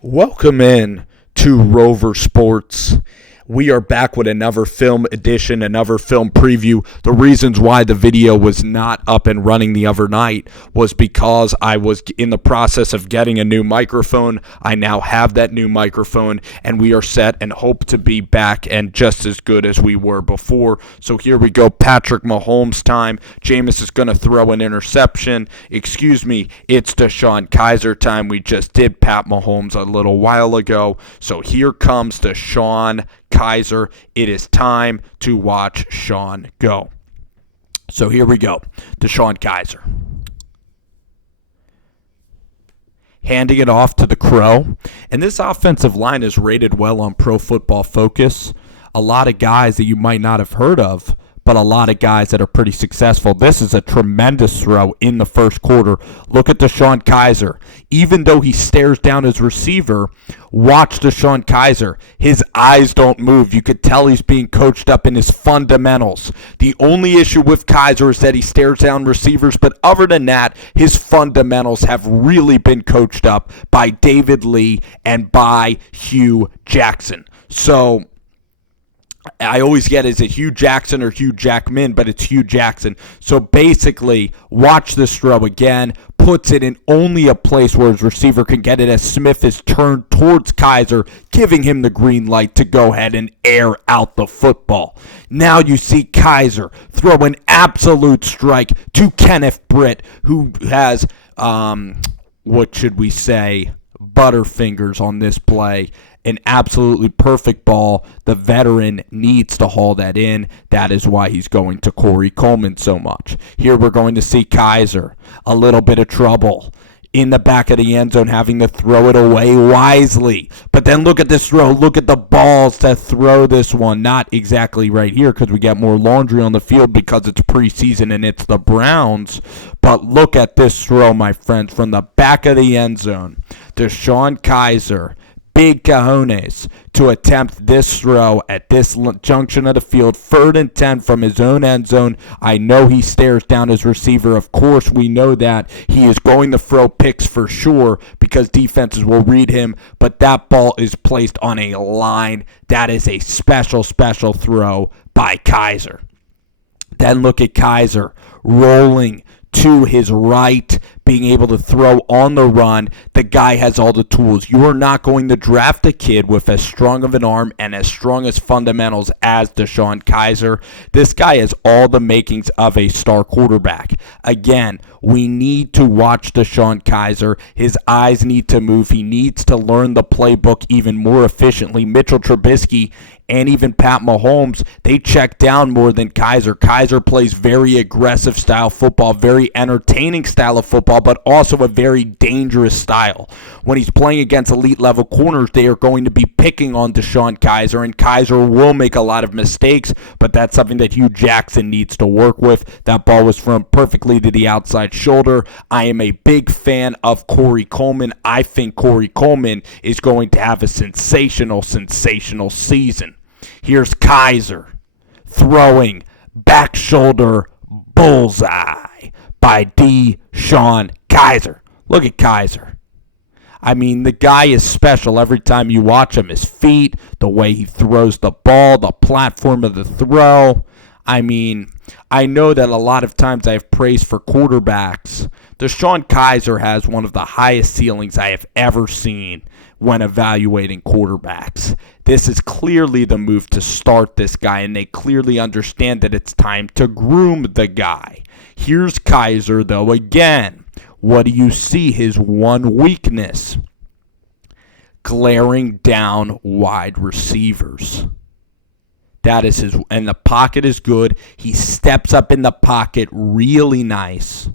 Welcome in to Rover Sports. We are back with another film edition, another film preview. The reasons why the video was not up and running the other night was because I was in the process of getting a new microphone. I now have that new microphone, and we are set and hope to be back and just as good as we were before. So here we go, Patrick Mahomes time. Jameis is going to throw an interception. Excuse me, it's Deshone Kizer time. We just did Pat Mahomes a little while ago. So here comes Deshone Kizer. It is time to watch Sean go. So here we go. Deshone Kizer. Handing it off to the Crow. And this offensive line is rated well on Pro Football Focus. A lot of guys that you might not have heard of, but a lot of guys that are pretty successful. This is a tremendous throw in the first quarter. Look at Deshone Kizer. Even though he stares down his receiver, watch Deshone Kizer. His eyes don't move. You could tell he's being coached up in his fundamentals. The only issue with Kizer is that he stares down receivers, but other than that, his fundamentals have really been coached up by David Lee and by Hugh Jackson. So I always get, is it Hugh Jackson or Hugh Jackman? But it's Hugh Jackson. So basically, watch this throw again. Puts it in only a place where his receiver can get it as Smith is turned towards Kizer, giving him the green light to go ahead and air out the football. Now you see Kizer throw an absolute strike to Kenneth Britt, who has, what should we say, butterfingers on this play. An absolutely perfect ball. The veteran needs to haul that in. That is why he's going to Corey Coleman so much. Here we're going to see Kizer. A little bit of trouble in the back of the end zone, having to throw it away wisely. But then look at this throw. Look at the balls to throw this one. Not exactly right here because we got more laundry on the field because it's preseason and it's the Browns. But look at this throw, my friends, from the back of the end zone. Deshone Kizer. Big cojones to attempt this throw at this junction of the field. 3rd and 10 from his own end zone. I know he stares down his receiver. Of course, we know that. He is going to throw picks for sure because defenses will read him. But that ball is placed on a line. That is a special throw by Kizer. Then look at Kizer rolling to his right, being able to throw on the run. The guy has all the tools. You are not going to draft a kid with as strong of an arm and as strong as fundamentals as Deshone Kizer. This guy has all the makings of a star quarterback. Again, we need to watch Deshone Kizer. His eyes need to move. He needs to learn the playbook even more efficiently. Mitchell Trubisky and even Pat Mahomes, they check down more than Kizer. Kizer plays very aggressive style football, very entertaining style of football, but also a very dangerous style. When he's playing against elite level corners, they are going to be picking on Deshone Kizer, and Kizer will make a lot of mistakes, but that's something that Hugh Jackson needs to work with. That ball was thrown perfectly to the outside shoulder. I am a big fan of Corey Coleman. I think Corey Coleman is going to have a sensational season. Here's Kizer throwing back shoulder bullseye by Deshone Kizer. Look at Kizer. I mean, the guy is special every time you watch him. His feet, the way he throws the ball, the platform of the throw. I mean, I know that a lot of times I have praise for quarterbacks. Deshone Kizer has one of the highest ceilings I have ever seen when evaluating quarterbacks. This is clearly the move to start this guy, and they clearly understand that it's time to groom the guy. Here's Kizer, though, again. What do you see? His one weakness. Glaring down wide receivers. That is his, and the pocket is good. He steps up in the pocket really nice.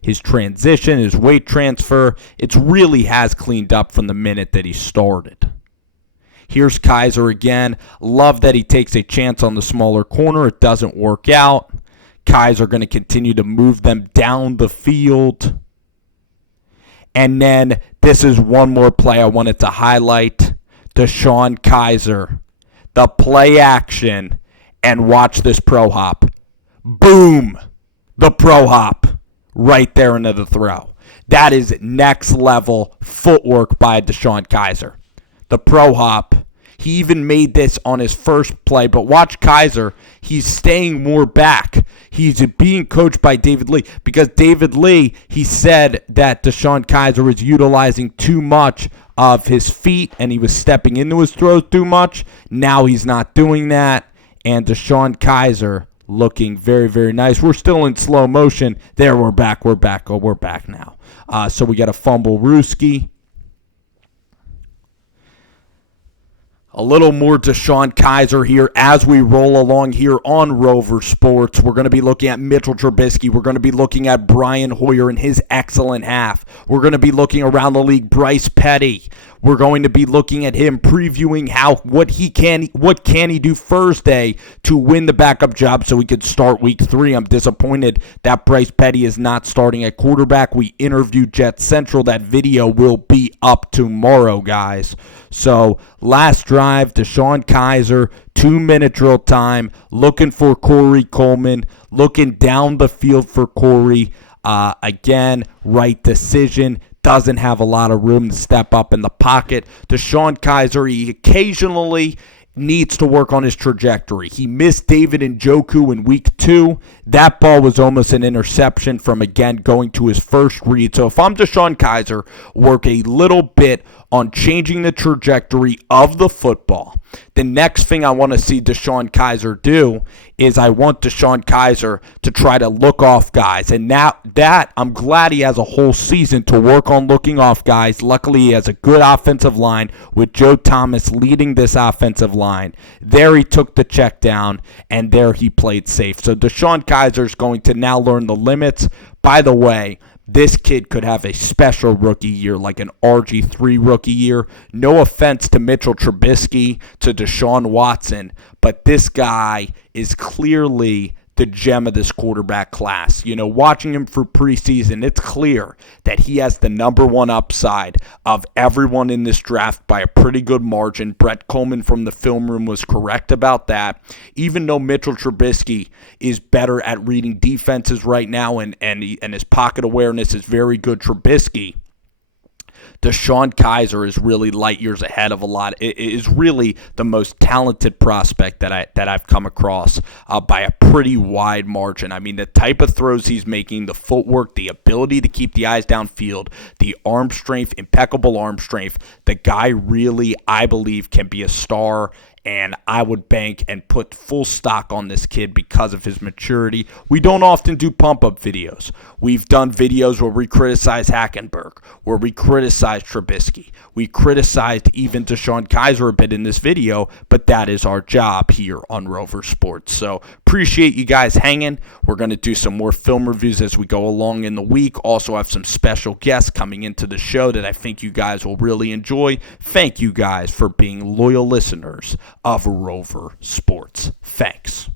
His transition, his weight transfer, it really has cleaned up from the minute that he started. Here's Kizer again. Love that he takes a chance on the smaller corner. It doesn't work out. Kizer going to continue to move them down the field. And then this is one more play I wanted to highlight. Deshone Kizer. The play action. And watch this pro hop. Boom! The pro hop. Right there into the throw. That is next level footwork by Deshone Kizer. The pro hop. He even made this on his first play, but watch Kizer. He's staying more back. He's being coached by David Lee because David Lee, he said that Deshone Kizer was utilizing too much of his feet and he was stepping into his throws too much. Now he's not doing that, and Deshone Kizer looking very, very nice. We're still in slow motion. There, we're back. We're back. Oh, we're back now. So we got a fumble Rooski. A little more Deshone Kizer here as we roll along here on Rover Sports. We're going to be looking at Mitchell Trubisky. We're going to be looking at Brian Hoyer and his excellent half. We're going to be looking around the league, Bryce Petty. We're going to be looking at him, previewing what can he do Thursday to win the backup job so he could start week 3. I'm disappointed that Bryce Petty is not starting at quarterback. We interviewed Jet Central. That video will be up tomorrow, guys. So last drive, Deshone Kizer, 2-minute drill time, looking for Corey Coleman, looking down the field for Corey. Again, right decision. Doesn't have a lot of room to step up in the pocket. Deshone Kizer, he occasionally needs to work on his trajectory. He missed David Njoku in week 2. That ball was almost an interception from, again, going to his first read. So if I'm Deshone Kizer, work a little bit on changing the trajectory of the football. The next thing I want to see Deshone Kizer do is I want Deshone Kizer to try to look off guys. And now that I'm glad he has a whole season to work on looking off guys. Luckily, he has a good offensive line with Joe Thomas leading this offensive line. There he took the check down, and there he played safe. So Deshone Kizer is going to now learn the limits. By the way, this kid could have a special rookie year, like an RG3 rookie year. No offense to Mitchell Trubisky, to Deshaun Watson, but this guy is clearly the gem of this quarterback class. You know, watching him for preseason, it's clear that he has the number 1 upside of everyone in this draft by a pretty good margin. Brett Coleman from the film room was correct about that. Even though Mitchell Trubisky is better at reading defenses right now and his pocket awareness is very good, Deshone Kizer is really light years ahead of a lot. It is really the most talented prospect that I've come across by a pretty wide margin. I mean, the type of throws he's making, the footwork, the ability to keep the eyes downfield, the arm strength, impeccable arm strength. The guy really, I believe, can be a star. And I would bank and put full stock on this kid because of his maturity. We don't often do pump-up videos. We've done videos where we criticize Hackenberg, where we criticize Trubisky. We criticized even Deshone Kizer a bit in this video, but that is our job here on Rover Sports. So appreciate you guys hanging. We're going to do some more film reviews as we go along in the week. Also have some special guests coming into the show that I think you guys will really enjoy. Thank you guys for being loyal listeners of Rover Sports. Thanks.